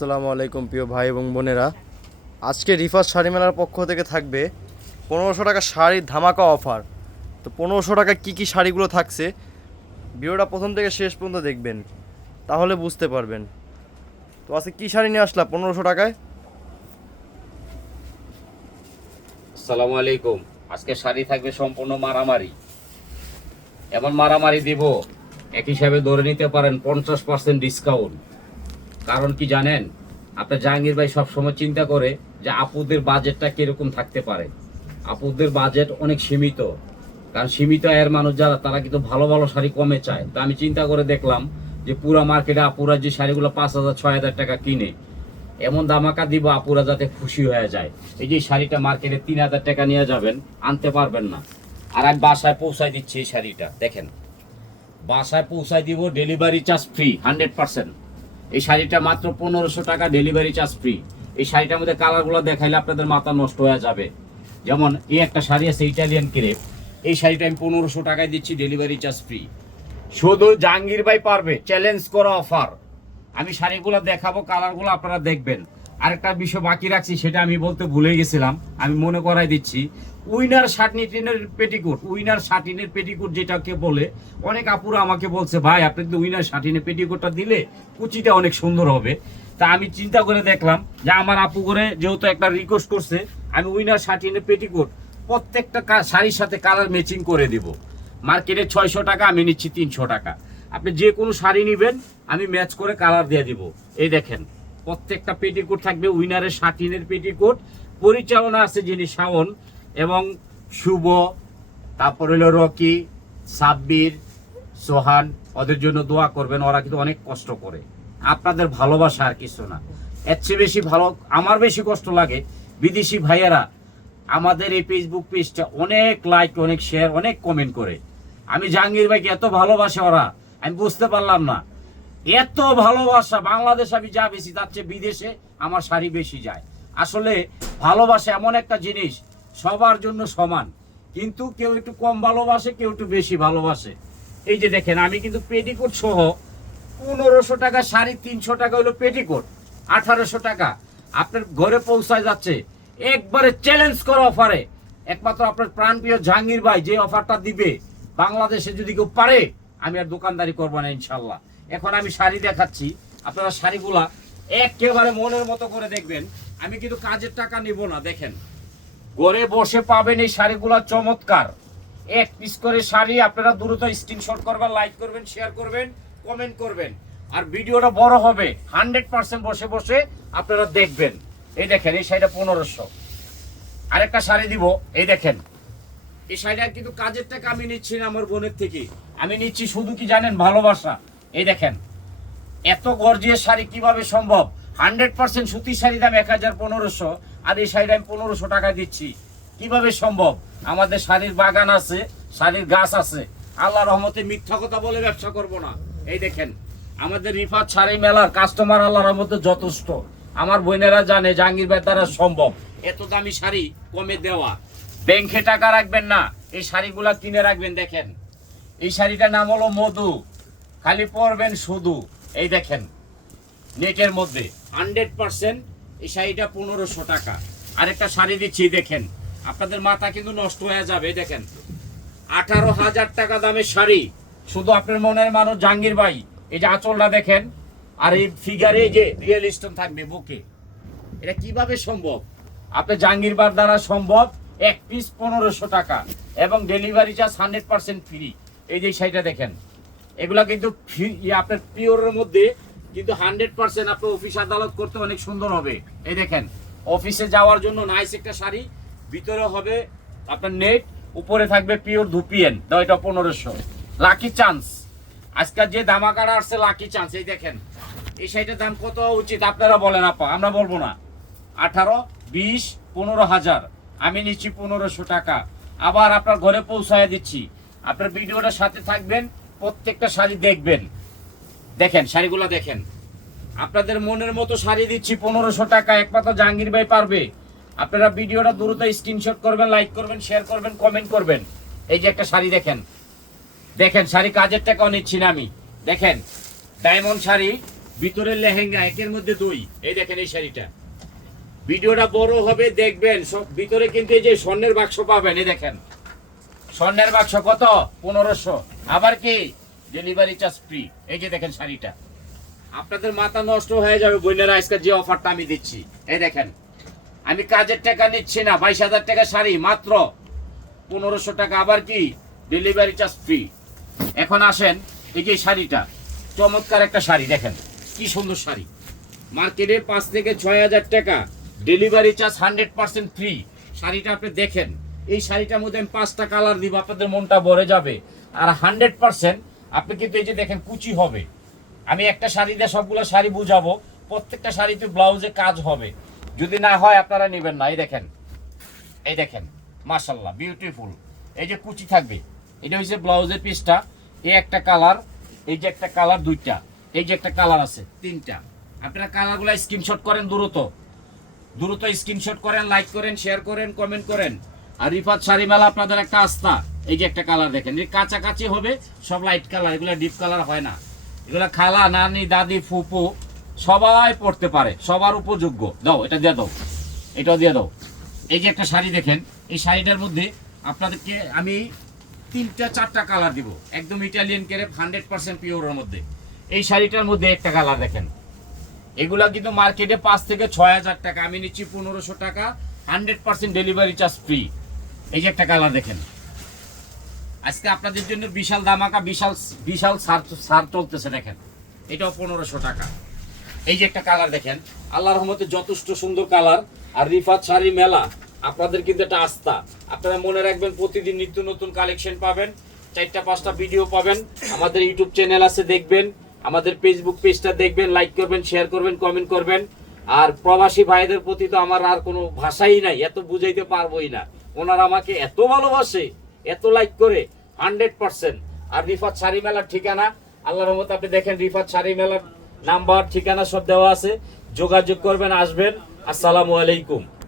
আসসালামু আলাইকুম প্রিয় ভাই এবং বোনেরা। আজকে রিফাস শাড়ি মেলার পক্ষ থেকে থাকবে পনেরোশো টাকা শাড়ির ধামাকা অফার। তো পনেরোশো টাকা কী কী শাড়িগুলো থাকছে? ভিডিওটা প্রথম থেকে শেষ পর্যন্ত দেখবেন, তাহলে বুঝতে পারবেন। তো আজকে কী শাড়ি নিয়ে আসলা পনেরোশো টাকায়? আসসালামু আলাইকুম। আজকে শাড়ি থাকবে সম্পূর্ণ মারামারি। এমন মারামারি দিব, এক হিসাবে ধরে নিতে পারেন পঞ্চাশ পার্সেন্ট ডিসকাউন্ট কারণ কি জানেন? আপনার জাহাঙ্গীর ভাই সবসময় চিন্তা করে যে আপুদের বাজেটটা কীরকম থাকতে পারে। আপুদের বাজেট অনেক সীমিত। কারণ সীমিত আয়ের মানুষ যারা, তারা কিন্তু ভালো ভালো শাড়ি কমে চায়। তো আমি চিন্তা করে দেখলাম যে পুরা মার্কেটে আপুরা যে শাড়িগুলো পাঁচ হাজার, ছয় হাজার টাকা কিনে, এমন দামাকা দিব আপুরা যাতে খুশি হয়ে যায়। এই যে শাড়িটা মার্কেটে তিন হাজার টাকা নিয়ে যাবেন, আনতে পারবেন না। আর আমি বাসায় পৌঁছায় দিচ্ছি এই শাড়িটা, দেখেন। বাসায় পৌঁছায় দিব delivery charge free hundred percent এই শাড়িটা মাত্র পনেরোশো টাকা ডেলিভারি চার্জ ফ্রি এই শাড়িটার মধ্যে কালারগুলো দেখাইলে আপনাদের মাথা নষ্ট হয়ে যাবে। যেমন, এই একটা শাড়ি আছে ইটালিয়ান ক্রেপ এই শাড়িটা আমি পনেরোশো টাকায় দিচ্ছি ডেলিভারি চার্জ ফ্রি শুধু জাহাঙ্গীর ভাই পারবে চ্যালেঞ্জ করা অফার আমি শাড়িগুলো দেখাবো কালারগুলো আপনারা দেখবেন। আরেকটা বিষয় বাকি রাখছি, সেটা আমি বলতে ভুলে গেছিলাম, আমি মনে করাই দিচ্ছি। উইনার শার্টিনের পেটিকুট, উইনার শার্টিনের পেটিকুট যেটাকে বলে, অনেক আপুরা আমাকে বলছে, ভাই, আপনি কিন্তু উইনার শার্টিনের পেটিকুটটা দিলে কুচিটা অনেক সুন্দর হবে। তা আমি চিন্তা করে দেখলাম যে আমার আপু করে যেহেতু একটা রিকোয়েস্ট করছে, আমি উইনার শার্টিনের পেটিকুট প্রত্যেকটা শাড়ির সাথে কালার ম্যাচিং করে দিব। মার্কেটে ছয়শো টাকা, আমি নিচ্ছি তিনশো টাকা। আপনি যে কোনো শাড়ি নেবেন, আমি ম্যাচ করে কালার দিয়ে দিব। এই দেখেন। প্রত্যেকটা পেটিকোট থাকবে, উইনারের শার্টিনের পেটিকোট, পরিচালনা আছে যিনি শাওন, এবং শুভ, তারপর হলো রকি, সাব্বির, সোহান, ওদের জন্য দোয়া করবেন, ওরা কিন্তু অনেক কষ্ট করে। আপনাদের ভালোবাসা আর কিছু না। এর চেয়ে বেশি ভালো, আমার বেশি কষ্ট লাগে বিদেশি ভাইয়েরা আমাদের এই ফেসবুক পেজটা অনেক লাইক অনেক শেয়ার অনেক কমেন্ট করে। আমি জাহাঙ্গীর ভাইকে এত ভালোবাসে ওরা, আমি বুঝতে পারলাম না। এত ভালোবাসা বাংলাদেশ আমি যা বেশি, তার চেয়ে বিদেশে আমার শাড়ি বেশি যায়। আসলে ভালোবাসা এমন একটা জিনিস, সবার জন্য সমান। কিন্তু কেউ একটু কম ভালোবাসে, কেউ একটু বেশি ভালোবাসে। এই যে দেখেন, আমি কিন্তু পেটিকোট সহ পনেরোশো টাকা শাড়ি, তিনশো টাকা হলো পেটিকোট, আঠারোশো টাকা। আপনার ঘরে পৌঁছায় যাচ্ছে, একবারে চ্যালেঞ্জ করা অফারে একমাত্র আপনার প্রাণপ্রিয় জাহাঙ্গীর ভাই যে অফারটা দিবে, বাংলাদেশে যদি কেউ পারে, আমি আর দোকানদারি করব না, ইনশাল্লাহ। এখন আমি শাড়ি দেখাচ্ছি। আপনারা শাড়িগুলা একেবারে মনের মতো করে দেখবেন। আমি কিন্তু কাজের টাকা নিব না, দেখেন। ঘরে বসে পাবেন এই শাড়িগুলা চমৎকার। এক পিস করে শাড়ি আপনারা দ্রুত স্ক্রিনশট করবেন লাইক করবেন শেয়ার করবেন কমেন্ট করবেন। আর ভিডিওটা বড় হবে হান্ড্রেড পার্সেন্ট বসে বসে আপনারা দেখবেন। এই দেখেন, এই শাড়িটা পনেরোশো। আরেকটা শাড়ি দিব, এই দেখেন। এই শাড়িটা কিন্তু কাজের টাকা আমি নিচ্ছি না আমার বোনের থেকে। আমি নিচ্ছি শুধু কি জানেন, ভালোবাসা। এই দেখেন, এত গর্জিয়াস শাড়ি কীভাবে সম্ভব? হান্ড্রেড পার্সেন্ট সুতির শাড়ি দাম এক হাজার পনেরোশো, আর এই শাড়িটা আমি পনেরোশো টাকা দিচ্ছি। কীভাবে সম্ভব? আমাদের শাড়ির বাগান আছে, শাড়ির গাছ আছে। আল্লাহ রহমতে মিথ্যা কথা বলে ব্যবসা করব না। এই দেখেন, আমাদের রিফাত শাড়ি মেলার কাস্টমার আল্লাহ রহমতে যথেষ্ট। আমার বোনেরা জানে জাহাঙ্গীর ভাই দ্বারা সম্ভব। এত দামি শাড়ি কমে দেওয়া। ব্যাংকে টাকা রাখবেন না, এই শাড়িগুলা কিনে রাখবেন, দেখেন। এই শাড়িটার নাম হলো মধু। খালি পরবেন শুধু। এই দেখেন নেটের মধ্যে। হান্ড্রেড পার্সেন্ট এই শাড়িটা পনেরোশো টাকা। আরেকটা শাড়ি দিচ্ছি, দেখেন। আপনাদের মাথা কিন্তু নষ্ট হয়ে যাবে দেখেন। আঠারো হাজার টাকা দামের শাড়ি। শুধু আপনার মনের মানুষ, জাহাঙ্গীর ভাই, এই যে আঁচলটা দেখেন, আর এই ফিগারে যে রিয়েল স্টোন থাকবে বুকে। এটা কীভাবে সম্ভব? আপনি জাহাঙ্গীর বার দ্বারা সম্ভব, এক পিস পনেরোশো টাকা। এবং delivery charge hundred percent free এই যে শাড়িটা দেখেন। এগুলা কিন্তু ইয়ে আপনার পিওরের মধ্যে কিন্তু হান্ড্রেড পার্সেন্ট আপনার অফিস আদালত করতে অনেক সুন্দর হবে। এই দেখেন, অফিসে যাওয়ার জন্য নাইস একটা শাড়ি, ভিতরে হবে আপনার নেট উপরে থাকবে পিওর ধুপিয়েন এটা পনেরোশো। লাকি চান্স আজকাল যে দামাকারা আসছে লাকি চান্স এই দেখেন, এই শাড়িটার দাম কত উচিত আপনারা বলেন আপা, আমরা বলব না। আঠারো, বিশ, পনেরো হাজার। আমি নিচ্ছি পনেরোশো টাকা। আবার আপনার ঘরে পৌঁছায় দিচ্ছি। আপনার ভিডিওটার সাথে থাকবেন প্রত্যেকটা শাড়ি দেখবেন। দেখেন, শাড়িগুলো দেখেন। আপনাদের মনের মতো শাড়ি দিচ্ছি পনেরোশো টাকা একমাত্র জাহাঙ্গীর ভাই পারবে। আপনারা ভিডিওটা দ্রুত স্ক্রিনশট করবেন লাইক করবেন শেয়ার করবেন কমেন্ট করবেন। এই যে একটা শাড়ি দেখেন। দেখেন, শাড়ি কাজের টাকাও নিচ্ছি না আমি। দেখেন ডায়মন্ড শাড়ি ভিতরের লেহেঙ্গা, একের মধ্যে দুই। এই দেখেন এই শাড়িটা। ভিডিওটা বড় হবে, দেখবেন। সব ভিতরে কিন্তু এই যে স্বর্ণের বাক্স পাবেন, এই দেখেন। স্বর্ণের বাক্স কত? পনেরোশো। আবার কি? ডেলিভারি চার্জ ফ্রি এই যে দেখেন শাড়িটা। আপনাদের মাথা নষ্ট হয়ে যাবে বইনেরা আজকে যে অফারটা আমি দিচ্ছি। এই দেখেন, আমি কাজের টাকা নিচ্ছি না, বাইশ হাজার টাকা শাড়ি, মাত্র পনেরোশো টাকা। আবার কি? ডেলিভারি চার্জ ফ্রি এখন আসেন, এই যে শাড়িটা। চমৎকার একটা শাড়ি, দেখেন, কি সুন্দর শাড়ি। মার্কেটে পাঁচ থেকে ছয় হাজার টাকা। Delivery charge hundred percent free শাড়িটা আপনি দেখেন এই শাড়িটার মধ্যে আমি পাঁচটা কালার দিব, আপনাদের মনটা ভরে যাবে। আর হান্ড্রেড পার্সেন্ট আপনি কিন্তু এই যে দেখেন, কুচি হবে। আমি একটা শাড়ি দিয়ে সবগুলো শাড়ি বুঝাবো, প্রত্যেকটা শাড়িতে ব্লাউজে কাজ হবে। যদি না হয় আপনারা নেবেন না। এই দেখেন এই দেখেন মাশাল্লাহ বিউটিফুল এই যে কুচি থাকবে, এটা হচ্ছে ব্লাউজের পিসটা এই একটা কালার এই যে একটা কালার দুইটা। এই যে একটা কালার আছে, তিনটা। আপনারা কালারগুলো স্ক্রিনশট করেন দ্রুত। দ্রুত স্ক্রিনশট করেন লাইক করেন শেয়ার করেন কমেন্ট করেন। আর রিফাত শাড়ি মেলা আপনাদের একটা আস্থা। এই যে একটা কালার দেখেন, এই কাছাকাছি হবে, সব লাইট কালার এগুলো ডিপ কালার হয় না। এগুলো খালা, নানি, দাদি, ফুপু, সবাই পড়তে পারে, সবার উপযোগ্য। দাও, এটা দিয়ে দাও, এটাও দিয়ে দাও। এই যে একটা শাড়ি দেখেন, এই শাড়িটার মধ্যে আপনাদেরকে আমি তিনটা, চারটা কালার দিব। একদম ইটালিয়ান কেরেপ হান্ড্রেড পার্সেন্ট পিওরের মধ্যে। এই শাড়িটার মধ্যে একটা কালার দেখেন। এগুলা কিন্তু মার্কেটে পাঁচ থেকে ছয় হাজার টাকা, আমি নিচ্ছি পনেরোশো টাকা hundred percent delivery charge free এই যে একটা কালার দেখেন। আজকে আপনাদের জন্য বিশাল দামাকা বিশাল বিশাল সার সার চলতেছে দেখেন। এটাও পনেরোশো টাকা। এই যে একটা কালার দেখেন আল্লাহ রহমতে যথেষ্ট সুন্দর কালার। আর রিফাত শাড়ি মেলা, আপনাদের কিন্তু একটা আস্থা। আপনারা মনে রাখবেন, প্রতিদিন নিত্য নতুন কালেকশন পাবেন, চারটা, পাঁচটা ভিডিও পাবেন। আমাদের ইউটিউব চ্যানেল আছে, দেখবেন। আমাদের ফেসবুক পেজটা দেখবেন, লাইক করবেন, শেয়ার করবেন, কমেন্ট করবেন। আর প্রবাসী ভাইদের প্রতি তো আমার আর কোনো ভাষাই নাই, এত বুঝাইতে পারবোই না। ওনারা আমাকে এত ভালোবাসে, এত লাইক করে হান্ড্রেড পার্সেন্ট আর রিফাত শাড়ি মেলার ঠিকানা আল্লাহ রহমত আপনি দেখেন রিফাত শাড়ি মেলার নাম্বার ঠিকানা সব দেওয়া আছে। যোগাযোগ করবেন, আসবেন। আসসালামু আলাইকুম।